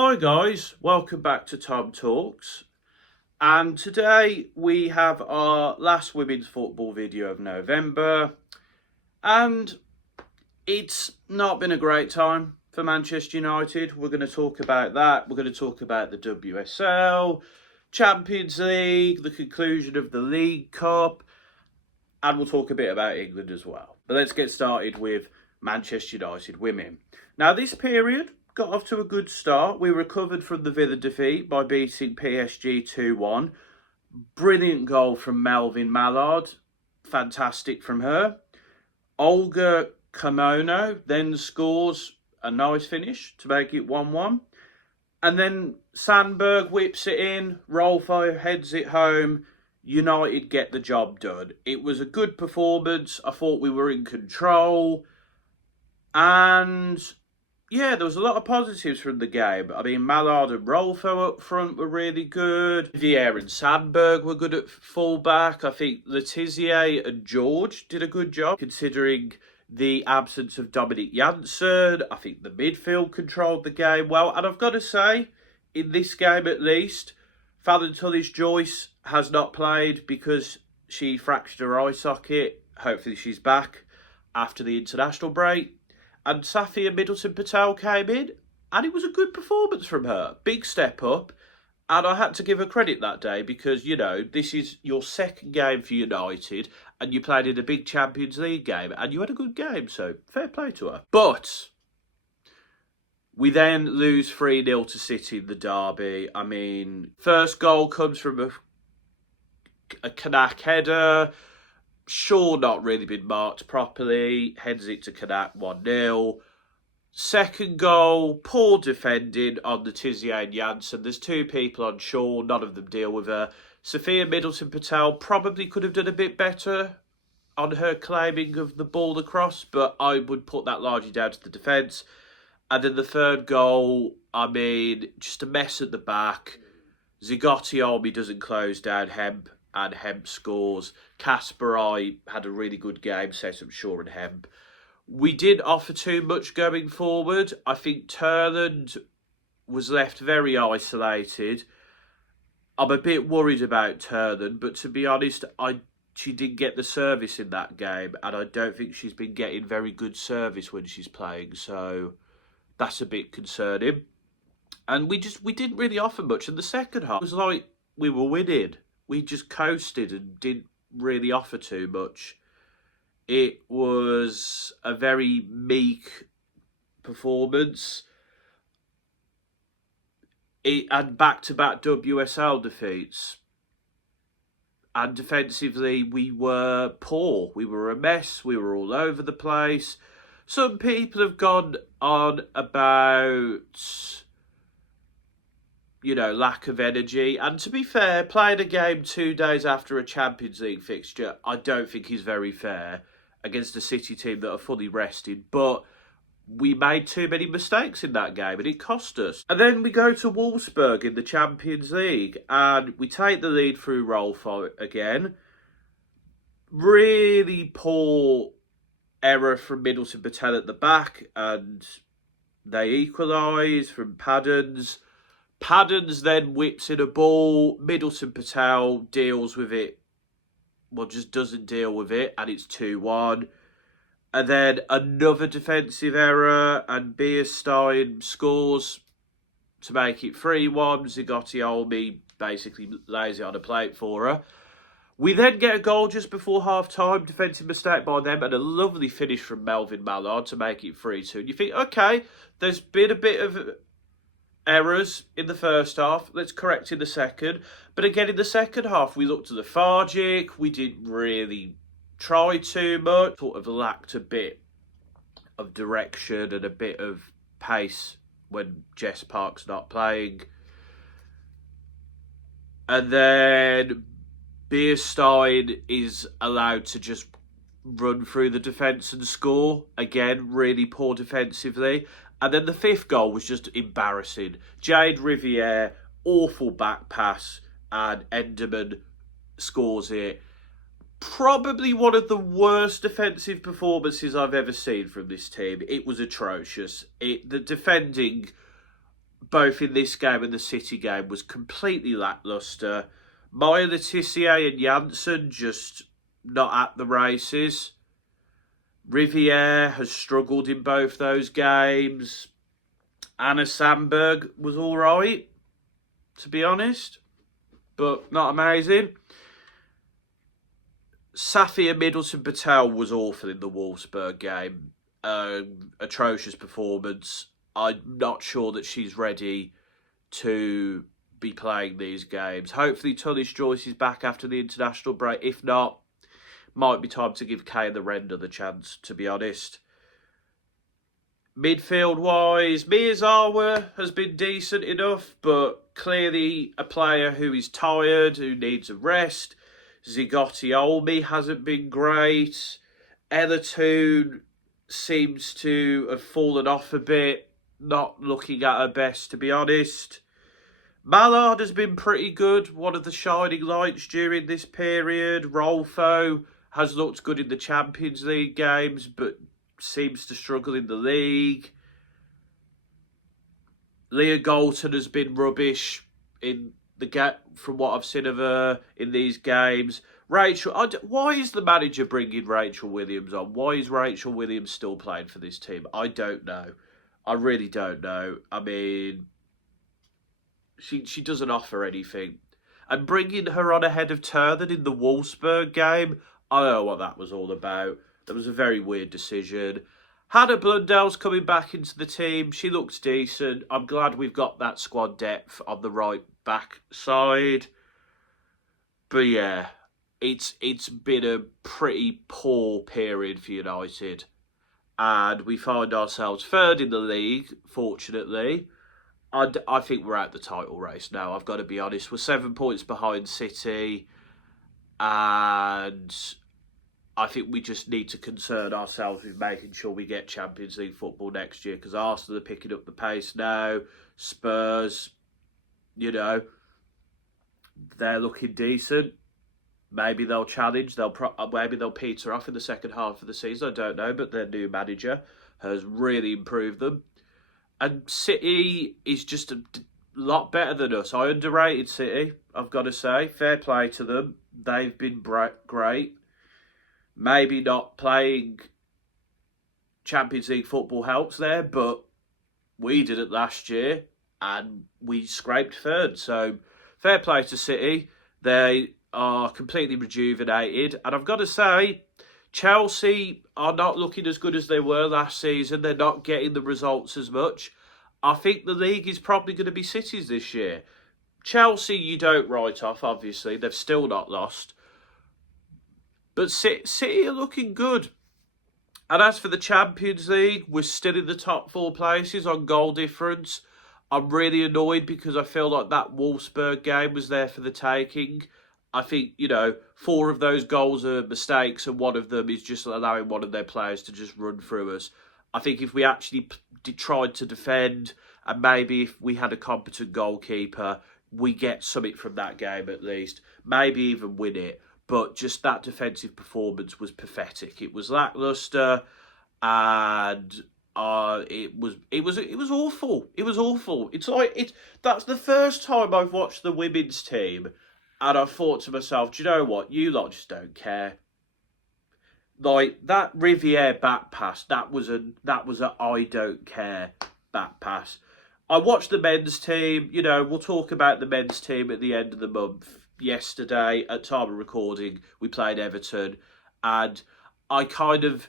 Hi guys, welcome back to Tom Talks, and today we have our last women's football video of November, and it's not been a great time for Manchester United. We're going to talk about that. We're going to talk about the WSL, Champions League, the conclusion of the League Cup, and we'll talk a bit about England as well. But let's get started with Manchester United women. Now, this period got off to a good start. We recovered from the Villa defeat by beating PSG 2-1. Brilliant goal from Melvin Mallard. Fantastic from her. Olga Carmona then scores a nice finish to make it 1-1. And then Sandberg whips it in. Rolfo heads it home. United get the job done. It was a good performance. I thought we were in control. And yeah, there was a lot of positives from the game. I mean, Mallard and Rolfo up front were really good. Vieira and Sandberg were good at fullback. I think Letizia and George did a good job, considering the absence of Dominic Janssen. I think the midfield controlled the game well. And I've got to say, in this game at least, Fallon Tullis-Joyce has not played because she fractured her eye socket. Hopefully she's back after the international break. And Safia Middleton-Patel came in, and it was a good performance from her. Big step up. And I had to give her credit that day because, you know, this is your second game for United, and you played in a big Champions League game, and you had a good game, so fair play to her. But we then lose 3-0 to City in the derby. I mean, first goal comes from a Kanak header. Shaw not really been marked properly. Heads it to Kanak 1-0. Second goal, poor defending on the Letizia and Janssen. There's two people on Shaw. None of them deal with her. Safia Middleton-Patel probably could have done a bit better on her claiming of the ball across, but I would put that largely down to the defence. And then the third goal, I mean, just a mess at the back. Zigotti doesn't close down Hemp, and Hemp scores. Kasparai had a really good game, set up Shaw and Hemp. We did offer too much going forward. I think Turland was left very isolated. I'm a bit worried about Turland, but to be honest, she didn't get the service in that game, and I don't think she's been getting very good service when she's playing, so that's a bit concerning. And we didn't really offer much. In the second half, it was like we were winning. We just coasted and didn't really offer too much. It was a very meek performance. And back-to-back WSL defeats. And defensively, we were poor. We were a mess. We were all over the place. Some people have gone on about, you know, lack of energy. And to be fair, playing a game 2 days after a Champions League fixture, I don't think is very fair against a City team that are fully rested. But we made too many mistakes in that game, and it cost us. And then we go to Wolfsburg in the Champions League, and we take the lead through Rolfo again. Really poor error from Middleton-Patel at the back, and they equalise from Paddens. Paddens then whips in a ball. Middleton-Patel deals with it. Well, just doesn't deal with it, and it's 2-1. And then another defensive error, and Bierstein scores to make it 3-1. Zigotti basically lays it on a plate for her. We then get a goal just before half-time, defensive mistake by them, and a lovely finish from Melvin Mallard to make it 3-2. And you think, okay, there's been a bit of errors in the first half. Let's correct in the second. But again, in the second half, we looked lethargic. We didn't really try too much. Sort of lacked a bit of direction and a bit of pace when Jess Park's not playing. And then Bierstein is allowed to just run through the defence and score. Again, really poor defensively. And then the fifth goal was just embarrassing. Jade Riviere, awful back pass, and Enderman scores it. Probably one of the worst defensive performances I've ever seen from this team. It was atrocious. The defending both in this game and the City game, was completely lacklustre. Maya Letitia and Janssen just not at the races. Riviere has struggled in both those games. Anna Sandberg was all right, to be honest, but not amazing. Safia Middleton-Patel was awful in the Wolfsburg game. Atrocious performance. I'm not sure that she's ready to be playing these games. Hopefully Tullis Joyce is back after the international break. If not, might be time to give Kay the Render the chance, to be honest. Midfield-wise, Miyazawa has been decent enough, but clearly a player who is tired, who needs a rest. Zigotti Olmi hasn't been great. Ellertoon seems to have fallen off a bit, not looking at her best, to be honest. Mallard has been pretty good, one of the shining lights during this period. Rolfo has looked good in the Champions League games, but seems to struggle in the league. Leah Galton has been rubbish in the from what I've seen of her in these games. Rachel, why is the manager bringing Rachel Williams on? Why is Rachel Williams still playing for this team? I don't know. I really don't know. I mean, she doesn't offer anything. And bringing her on ahead of Turner in the Wolfsburg game, I don't know what that was all about. That was a very weird decision. Hannah Blundell's coming back into the team. She looks decent. I'm glad we've got that squad depth on the right back side. But yeah, it's been a pretty poor period for United. And we find ourselves third in the league, fortunately. I think we're out the title race now, I've got to be honest. We're 7 points behind City. And I think we just need to concern ourselves with making sure we get Champions League football next year, because Arsenal are picking up the pace now. Spurs, they're looking decent. Maybe they'll challenge. Maybe they'll peter off in the second half of the season. I don't know, but their new manager has really improved them. And City is just a lot better than us. I underrated City, I've got to say. Fair play to them. They've been great. Maybe not playing Champions League football helps there, but we did it last year and we scraped third. So fair play to City. They are completely rejuvenated. And I've got to say, Chelsea are not looking as good as they were last season. They're not getting the results as much. I think the league is probably going to be City's this year. Chelsea, you don't write off, obviously. They've still not lost. But City are looking good. And as for the Champions League, we're still in the top 4 places on goal difference. I'm really annoyed because I feel like that Wolfsburg game was there for the taking. I think, 4 of those goals are mistakes and one of them is just allowing one of their players to just run through us. I think if we actually tried to defend and maybe if we had a competent goalkeeper, we get something from that game at least. Maybe even win it. But just that defensive performance was pathetic. It was lacklustre, and it was awful. It was awful. That's the first time I've watched the women's team, and I thought to myself, do you know what? You lot just don't care. Like that Riviere back pass, that was a I don't care back pass. I watched the men's team. We'll talk about the men's team at the end of the month. Yesterday, at time of recording, we played Everton, and I kind of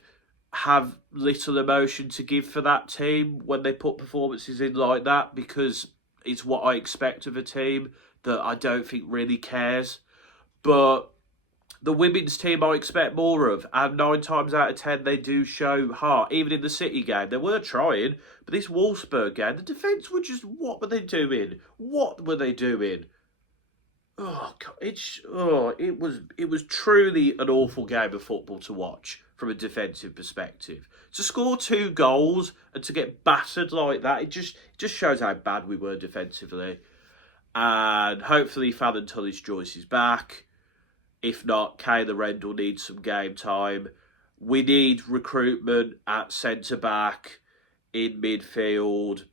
have little emotion to give for that team when they put performances in like that, because it's what I expect of a team that I don't think really cares. But the women's team I expect more of, and 9 times out of 10 they do show heart. Even in the City game, they were trying, but this Wolfsburg game, the defence were just, what were they doing? What were they doing? Oh God, it was truly an awful game of football to watch from a defensive perspective. To score 2 goals and to get battered like that, it just shows how bad we were defensively. And hopefully Fallon Tullis Joyce is back. If not, Kayla Rendell needs some game time. We need recruitment at centre back, in midfield.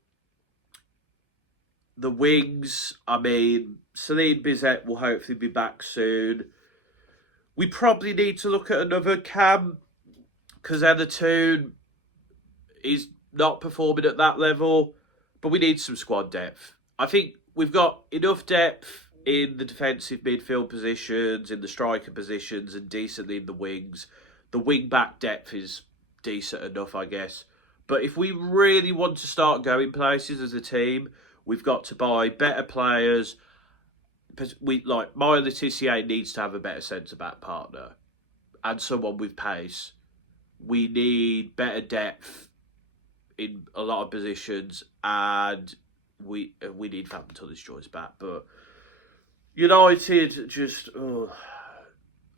The wings, I mean, Celine Bizet will hopefully be back soon. We probably need to look at another cam because Everton is not performing at that level, but we need some squad depth. I think we've got enough depth in the defensive midfield positions, in the striker positions, and decently in the wings. The wing back depth is decent enough, I guess. But if we really want to start going places as a team, we've got to buy better players. Maya Letitia needs to have a better centre back partner and someone with pace. We need better depth in a lot of positions, and we need Fabio Tullis-Joyce back. But United just,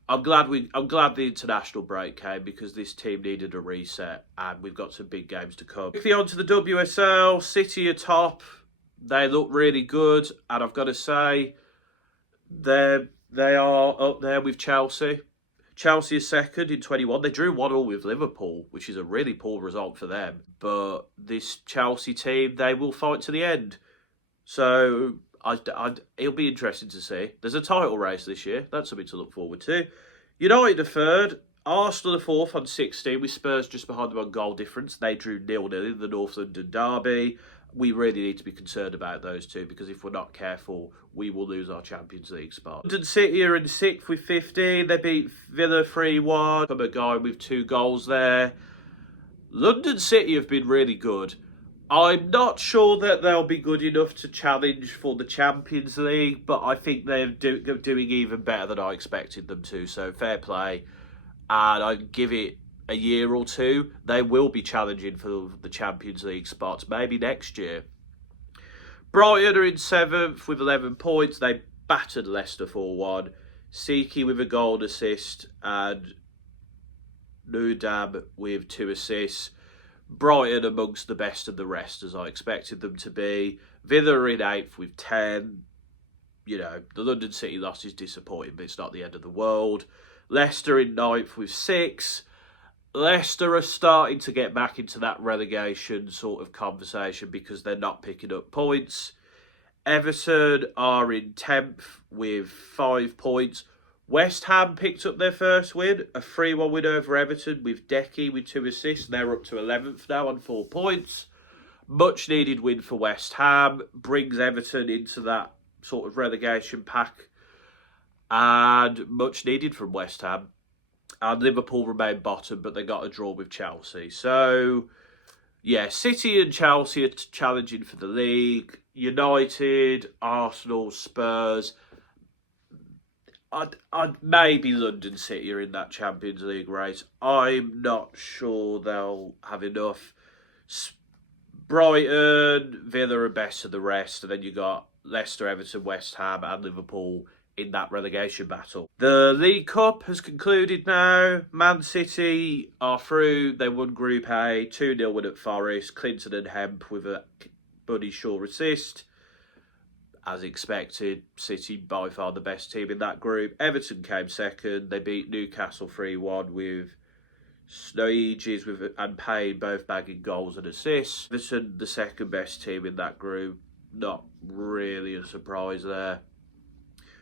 I'm glad the international break came because this team needed a reset, and we've got some big games to come. Quickly on to the WSL. City are top. They look really good, and I've got to say, they are up there with Chelsea. Chelsea is second in 21. They drew 1-1 with Liverpool, which is a really poor result for them. But this Chelsea team, they will fight to the end. So it'll be interesting to see. There's a title race this year. That's something to look forward to. United are third. Arsenal are fourth on 16, with Spurs just behind them on goal difference. They drew 0-0 in the North London derby. We really need to be concerned about those two because if we're not careful, we will lose our Champions League spot. London City are in 6th with 15. They beat Villa 3-1. I'm a guy with 2 goals there. London City have been really good. I'm not sure that they'll be good enough to challenge for the Champions League, but I think they're doing even better than I expected them to, so fair play. And I'd give it a year or two, they will be challenging for the Champions League spots, maybe next year. Brighton are in 7th with 11 points. They battered Leicester 4-1. Siki with a goal and assist, and Nudam with 2 assists. Brighton amongst the best of the rest, as I expected them to be. Villa are in 8th with 10. The London City loss is disappointing, but it's not the end of the world. Leicester in 9th with 6. Leicester are starting to get back into that relegation sort of conversation because they're not picking up points. Everton are in 10th with 5 points. West Ham picked up their first win, a 3-1 win over Everton with Decky with 2 assists. They're up to 11th now on 4 points. Much needed win for West Ham. Brings Everton into that sort of relegation pack. And much needed from West Ham. And Liverpool remain bottom, but they got a draw with Chelsea. So, yeah, City and Chelsea are challenging for the league. United, Arsenal, Spurs. I'd maybe London City are in that Champions League race. I'm not sure they'll have enough. Brighton, Villa are best of the rest. And then you got Leicester, Everton, West Ham and Liverpool in that relegation battle. The League Cup has concluded now. Man City are through. They won Group A, 2-0 win at Forest. Clinton and Hemp with a Buddy Shaw assist. As expected, City by far the best team in that group. Everton came second. They beat Newcastle 3-1 with Snoages and Payne both bagging goals and assists. Everton, the second best team in that group. Not really a surprise there.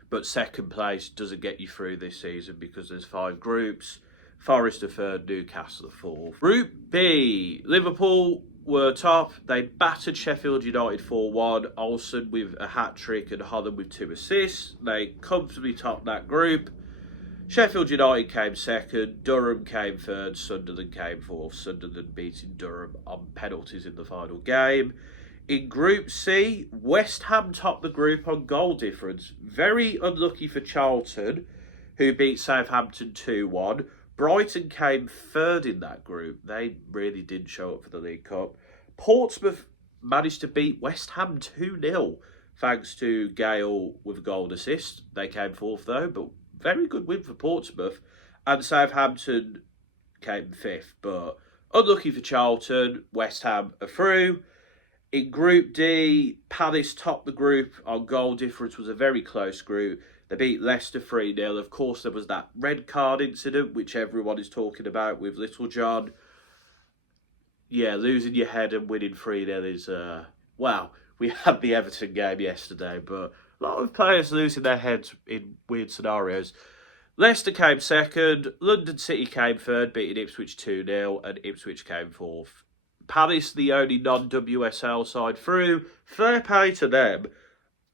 But second place doesn't get you through this season because there's 5 groups. Forest are third, Newcastle are fourth. Group B, Liverpool were top. They battered Sheffield United 4-1. Olsen with a hat-trick and Holland with 2 assists. They comfortably topped that group. Sheffield United came second. Durham came third. Sunderland came fourth. Sunderland beating Durham on penalties in the final game. In Group C, West Ham topped the group on goal difference. Very unlucky for Charlton, who beat Southampton 2-1. Brighton came third in that group. They really did show up for the League Cup. Portsmouth managed to beat West Ham 2-0, thanks to Gale with a goal assist. They came fourth though, but very good win for Portsmouth. And Southampton came fifth, but unlucky for Charlton. West Ham are through. In Group D, Palace topped the group on goal difference. Was a very close group. They beat Leicester 3-0. Of course, there was that red card incident, which everyone is talking about with Littlejohn. Yeah, losing your head and winning 3-0 is, wow. we had the Everton game yesterday, but a lot of players losing their heads in weird scenarios. Leicester came second, London City came third, beating Ipswich 2-0, and Ipswich came fourth. Palace, the only non-WSL side through. Fair play to them.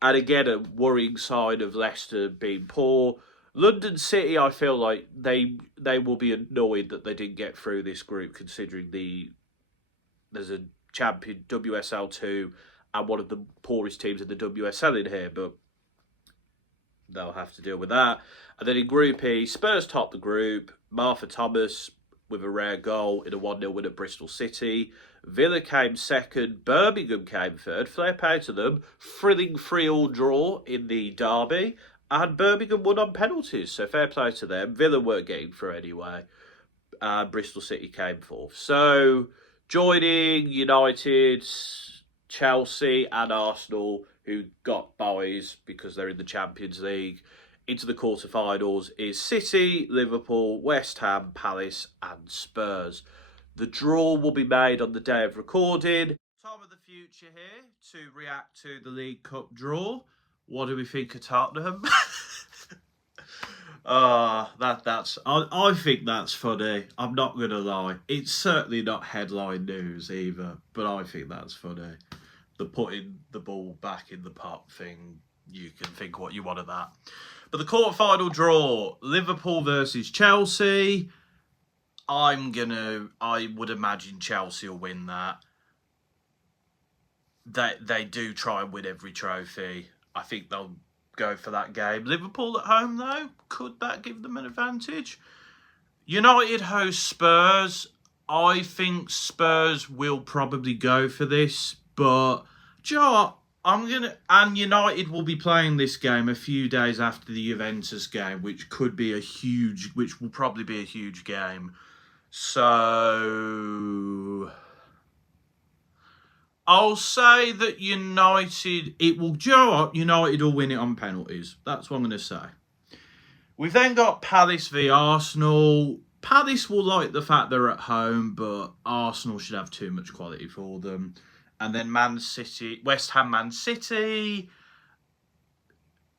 And again, a worrying sign of Leicester being poor. London City, I feel like they will be annoyed that they didn't get through this group, considering there's a champion WSL 2 and one of the poorest teams in the WSL in here, but they'll have to deal with that. And then in Group E, Spurs topped the group. Martha Thomas with a rare goal in a 1-0 win at Bristol City. Villa came second. Birmingham came third. Fair play to them. Thrilling 3-3 draw in the derby. And Birmingham won on penalties, so fair play to them. Villa weren't getting through anyway. Bristol City came fourth. So joining United, Chelsea and Arsenal, who got buys because they're in the Champions League, into the quarterfinals is City, Liverpool, West Ham, Palace and Spurs. The draw will be made on the day of recording. Time of the future here to react to the League Cup draw. What do we think of Tottenham? I think that's funny. I'm not going to lie. It's certainly not headline news either, but I think that's funny. The putting the ball back in the pot thing, you can think what you want of that. But the quarterfinal draw, Liverpool versus Chelsea. I would imagine Chelsea will win that. They do try and win every trophy. I think they'll go for that game. Liverpool at home, though, could that give them an advantage? United host Spurs. I think Spurs will probably go for this, but do you know what? And United will be playing this game a few days after the Juventus game, which will probably be a huge game. So I'll say that United will win it on penalties. That's what I'm going to say. We've then got Palace v Arsenal. Palace will like the fact they're at home, but Arsenal should have too much quality for them. And then West Ham, Man City.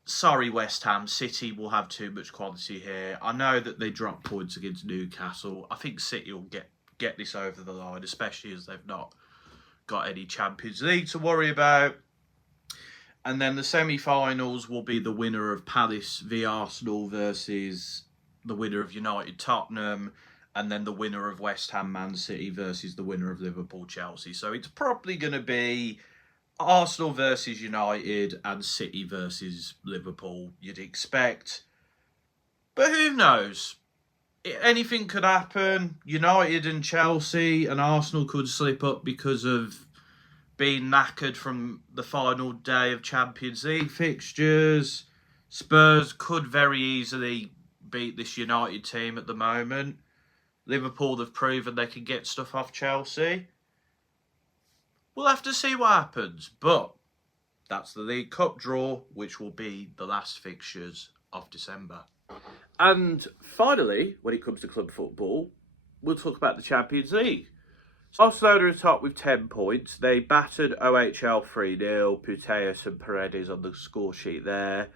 Sorry, West Ham. City will have too much quality here. I know that they dropped points against Newcastle. I think City will get this over the line, especially as they've not got any Champions League to worry about. And then the semi-finals will be the winner of Palace v Arsenal versus the winner of United Tottenham, and then the winner of West Ham Man City versus the winner of Liverpool Chelsea. So it's probably going to be Arsenal versus United and City versus Liverpool, you'd expect. But who knows? Anything could happen. United and Chelsea and Arsenal could slip up because of being knackered from the final day of Champions League fixtures. Spurs could very easily beat this United team at the moment. Liverpool have proven they can get stuff off Chelsea. We'll have to see what happens, but that's the League Cup draw, which will be the last fixtures of December. And finally, when it comes to club football, we'll talk about the Champions League. Barcelona are top with 10 points. They battered OHL 3-0, Putellas and Paredes on the score sheet there.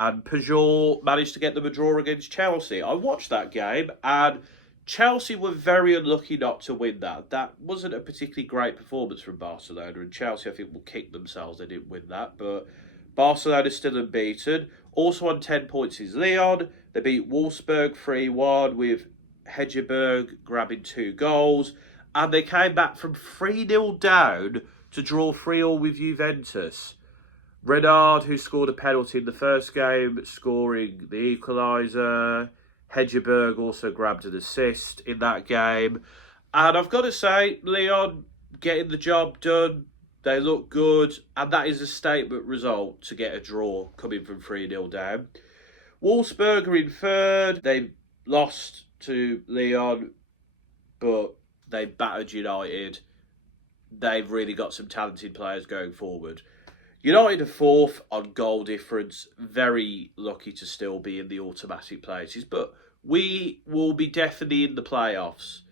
And Peugeot managed to get them a draw against Chelsea. I watched that game and Chelsea were very unlucky not to win that. That wasn't a particularly great performance from Barcelona, and Chelsea, I think, will kick themselves they didn't win that. But Barcelona still unbeaten. Also on 10 points is Lyon. They beat Wolfsburg 3-1 with Hedgeberg grabbing 2 goals. And they came back from 3-0 down to draw 3-3 with Juventus. Renard, who scored a penalty in the first game, scoring the equaliser. Hedgeberg also grabbed an assist in that game. And I've got to say, Lyon getting the job done. They look good. And that is a statement result to get a draw coming from 3-0 down. Wolfsburg are in third. They lost to Lyon, but they battered United. They've really got some talented players going forward. United are fourth on goal difference. Very lucky to still be in the automatic places. But we will be definitely in the playoffs.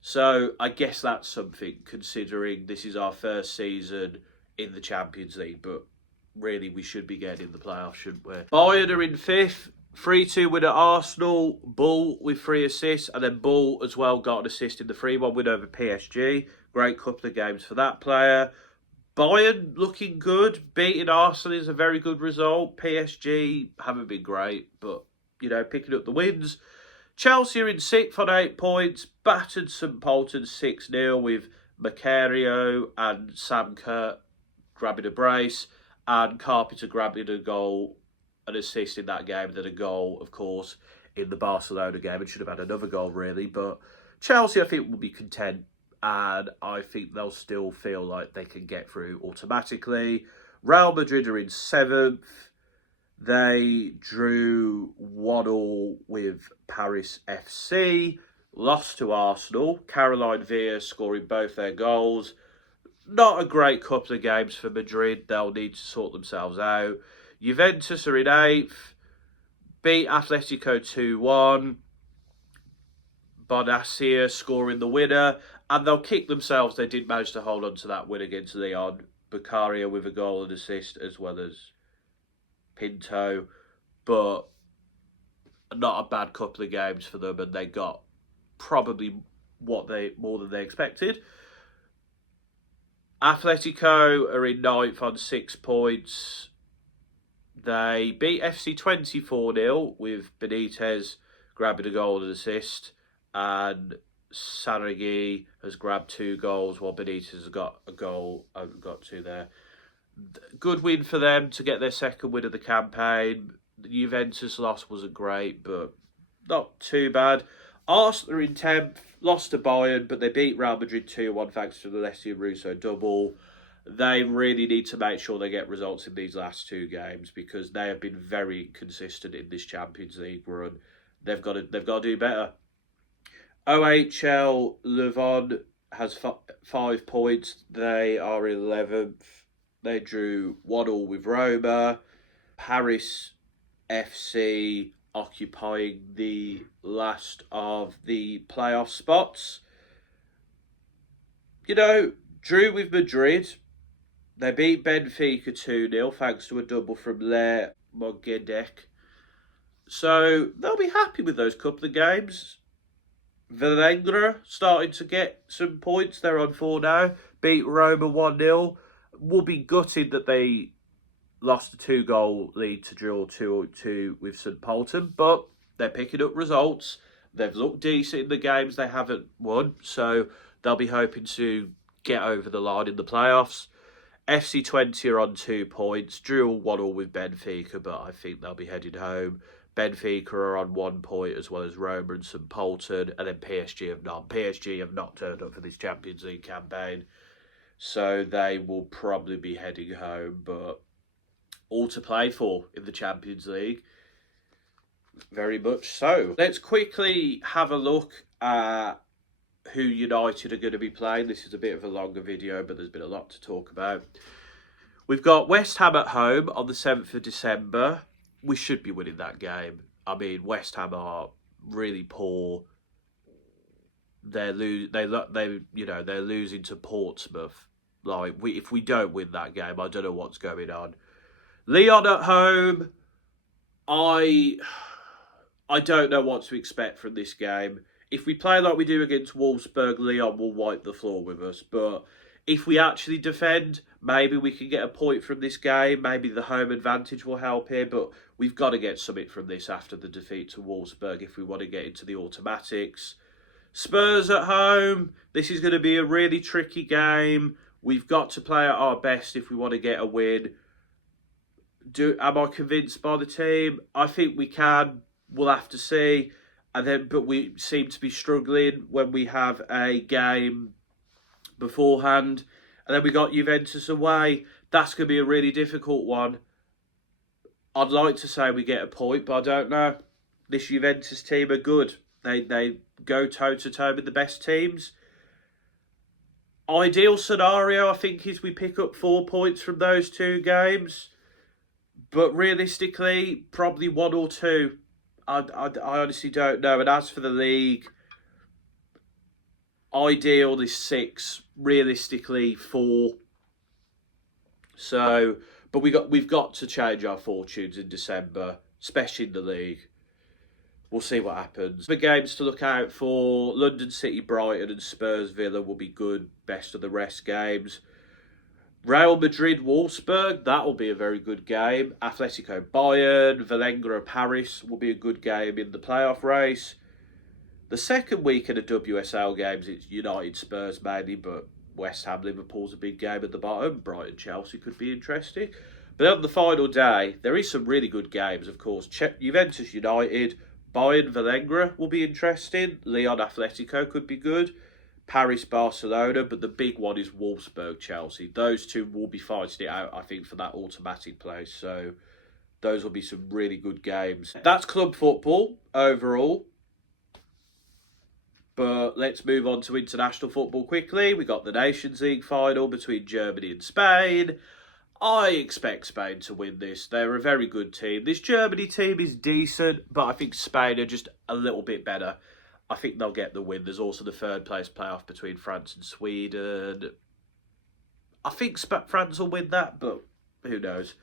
So I guess that's something, considering this is our first season in the Champions League, but really we should be getting in the playoffs, shouldn't we? Bayern are in 5th. 3-2 win at Arsenal. Bull with 3 assists, and then Bull as well got an assist in the 3-1 win over PSG. Great couple of games for that player. Bayern looking good. Beating Arsenal is a very good result. PSG haven't been great, but, you know, picking up the wins. Chelsea are in 6th on 8 points. Battered St Polten 6-0 with Macario and Sam Kerr grabbing a brace, and Carpenter grabbing a goal, an assist in that game, and then a goal, of course, in the Barcelona game. And should have had another goal, really. But Chelsea, I think, will be content, and I think they'll still feel like they can get through automatically. Real Madrid are in 7th. They drew 1-1 with Paris FC, lost to Arsenal. Caroline Villa scoring both their goals. Not a great couple of games for Madrid. They'll need to sort themselves out. Juventus are in 8th. Beat Atletico 2-1. Bonaccia scoring the winner. And they'll kick themselves. They did manage to hold on to that win against Leon. Beccaria with a goal and assist, as well as Pinto, but not a bad couple of games for them, and they got probably more than they expected. Atletico are in 9th on 6 points. They beat FC 24-0 with Benitez grabbing a goal and assist, and Saraghi has grabbed 2 goals while Benitez has got a goal and got 2 there. Good win for them to get their 2nd win of the campaign. The Juventus loss wasn't great, but not too bad. Arsenal are in 10th, lost to Bayern, but they beat Real Madrid 2-1 thanks to the Alessio Russo double. They really need to make sure they get results in these last 2 games, because they have been very consistent in this Champions League run. They've got to do better. OHL Leuven has 5 points. They are 11th. They drew 1-1 with Roma. Paris FC occupying the last of the playoff spots. You know, drew with Madrid. They beat Benfica 2-0 thanks to a double from Le Mogedek. So they'll be happy with those couple of games. Valengra starting to get some points. They're on 4 now. Beat Roma 1-0. Will be gutted that they lost a 2-goal lead to draw 2-2 with St Polten, but they're picking up results. They've looked decent in the games they haven't won, so they'll be hoping to get over the line in the playoffs. FC 20 are on 2 points, drew 1-1 with Benfica, but I think they'll be heading home. Benfica are on 1 point, as well as Roma and St Polten, and then PSG have not. PSG have not turned up for this Champions League campaign, so they will probably be heading home, but all to play for in the Champions League. Very much so. Let's quickly have a look at who United are going to be playing. This is a bit of a longer video, but there's been a lot to talk about. We've got West Ham at home on the 7th of December. We should be winning that game. I mean, West Ham are really poor. They're losing to Portsmouth. Like, if we don't win that game, I don't know what's going on. Lyon at home. I don't know what to expect from this game. If we play like we do against Wolfsburg, Lyon will wipe the floor with us. But if we actually defend, maybe we can get a point from this game. Maybe the home advantage will help here. But we've got to get something from this after the defeat to Wolfsburg if we want to get into the automatics. Spurs at home. This is going to be a really tricky game. We've got to play at our best if we want to get a win. Am I convinced by the team? I think we can. We'll have to see. But we seem to be struggling when we have a game beforehand. And then we got Juventus away. That's going to be a really difficult one. I'd like to say we get a point, but I don't know. This Juventus team are good. They go toe-to-toe with the best teams. Ideal scenario, I think, is we pick up 4 points from those 2 games. But realistically, probably 1 or 2. I honestly don't know. And as for the league, ideal is 6. Realistically, 4. So, but we've got to change our fortunes in December, especially in the league. We'll see what happens. The games to look out for: London City, Brighton, and Spurs Villa will be good. Best of the rest games. Real Madrid, Wolfsburg, that will be a very good game. Atletico Bayern, Valencia, Paris will be a good game in the playoff race. The second week of the WSL games, it's United, Spurs mainly, but West Ham, Liverpool's a big game at the bottom. Brighton, Chelsea could be interesting. But on the final day, there is some really good games, of course. Juventus, United, Bayern, Valencia will be interesting. Lyon, Atletico could be good. Paris, Barcelona, but the big one is Wolfsburg, Chelsea. Those two will be fighting it out, I think, for that automatic place. So those will be some really good games. That's club football overall. But let's move on to international football quickly. We got the Nations League final between Germany and Spain. I expect Spain to win this. They're a very good team. This Germany team is decent, but I think Spain are just a little bit better. I think they'll get the win. There's also the third place playoff between France and Sweden. I think France will win that, but who knows.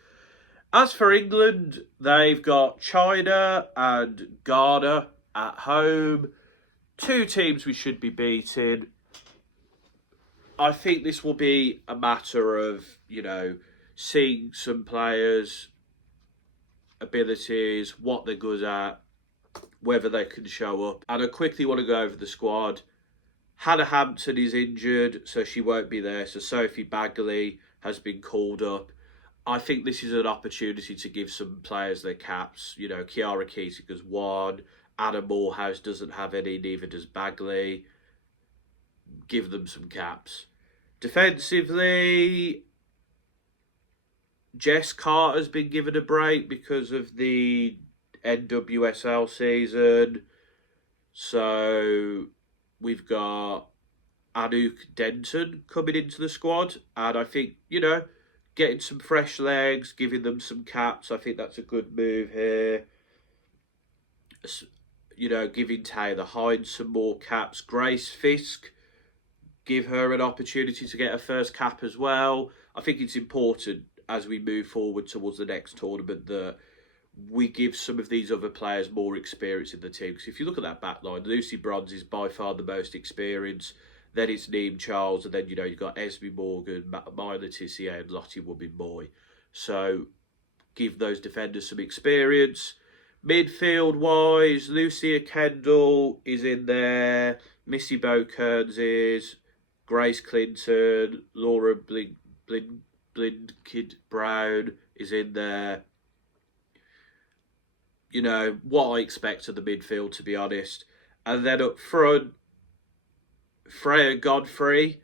As for England, they've got China and Ghana at home. Two teams we should be beating. I think this will be a matter of, seeing some players' abilities, what they're good at, whether they can show up. And I quickly want to go over the squad. Hannah Hampton is injured, so she won't be there. So Sophie Bagley has been called up. I think this is an opportunity to give some players their caps. Kiara Keitika's one. Anna Morehouse doesn't have any, neither does Bagley. Give them some caps. Defensively, Jess Carter's been given a break because of the NWSL season. So we've got Anouk Denton coming into the squad. And I think, getting some fresh legs, giving them some caps, I think that's a good move here. Giving Taylor Hines some more caps. Grace Fisk, give her an opportunity to get her first cap as well. I think it's important as we move forward towards the next tournament that we give some of these other players more experience in the team. Because if you look at that back line, Lucy Bronze is by far the most experienced. Then it's Neem Charles, and then you've got Esme Morgan, Maya Letitia, and Lottie Wobbin-Moy. So give those defenders some experience. Midfield-wise, Lucia Kendall is in there. Missy Bo-Kearns is. Grace Clinton. Laura Blindkid-Brown is in there. What I expect of the midfield, to be honest. And then up front, Freya Godfrey.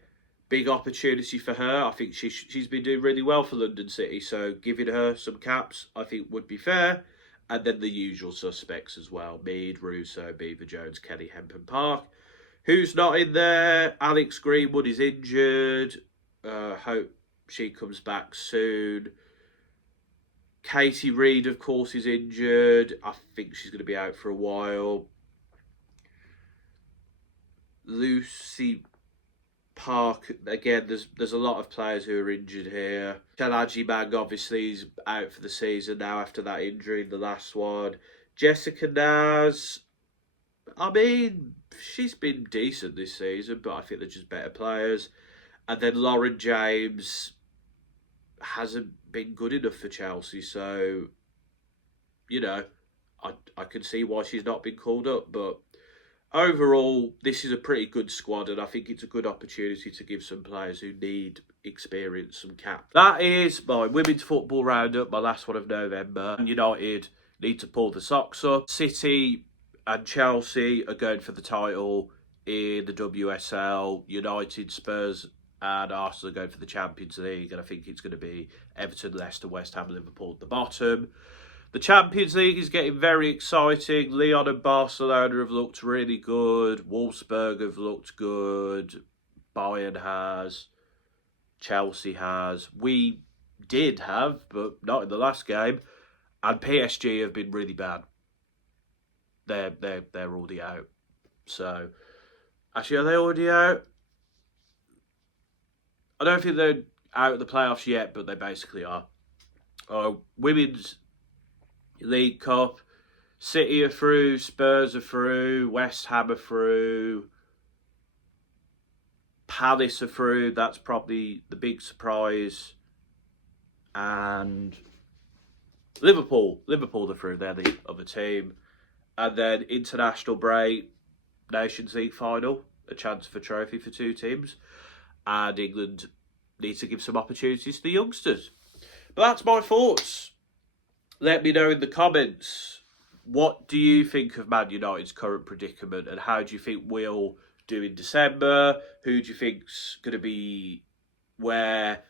Big opportunity for her. I think she's been doing really well for London City. So giving her some caps, I think, would be fair. And then the usual suspects as well. Mead, Russo, Beaver Jones, Kelly Hempen Park. Who's not in there? Alex Greenwood is injured. Hope she comes back soon. Katie Reid, of course, is injured. I think she's going to be out for a while. Lucy Park, again, there's a lot of players who are injured here. Chalaji Mang obviously is out for the season now after that injury in the last one. Jessica Naz, I mean, she's been decent this season, but I think they're just better players. And then Lauren James hasn't been good enough for Chelsea, so, I can see why she's not been called up, but overall, this is a pretty good squad, and I think it's a good opportunity to give some players who need experience some cap. That is my women's football roundup, my last one of November. United need to pull the socks up. City and Chelsea are going for the title in the WSL. United, Spurs and Arsenal are going for the Champions League, and I think it's going to be Everton, Leicester, West Ham, Liverpool at the bottom. The Champions League is getting very exciting. Lyon and Barcelona have looked really good. Wolfsburg have looked good. Bayern has. Chelsea has. We did have, but not in the last game. And PSG have been really bad. They're already out. So, actually, are they already out? I don't think they're out of the playoffs yet, but they basically are. Women's League Cup, City are through, Spurs are through, West Ham are through, Palace are through. That's probably the big surprise. And Liverpool are through. They're the other team. And then international break, Nations League final, a chance for trophy for 2 teams. And England needs to give some opportunities to the youngsters. But that's my thoughts. Let me know in the comments, what do you think of Man United's current predicament, and how do you think we'll do in December? Who do you think's going to be where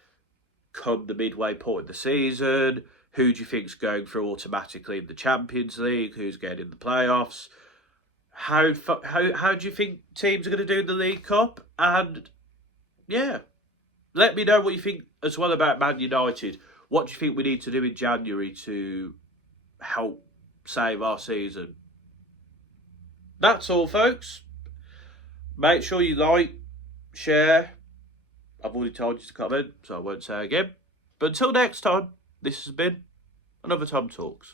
come the midway point of the season? Who do you think's going through automatically in the Champions League? Who's getting in the playoffs? How do you think teams are going to do in the League Cup? And yeah, let me know what you think as well about Man United. What do you think we need to do in January to help save our season? That's all, folks. Make sure you like, share. I've already told you to comment, so I won't say again. But until next time, this has been another Tom Talks.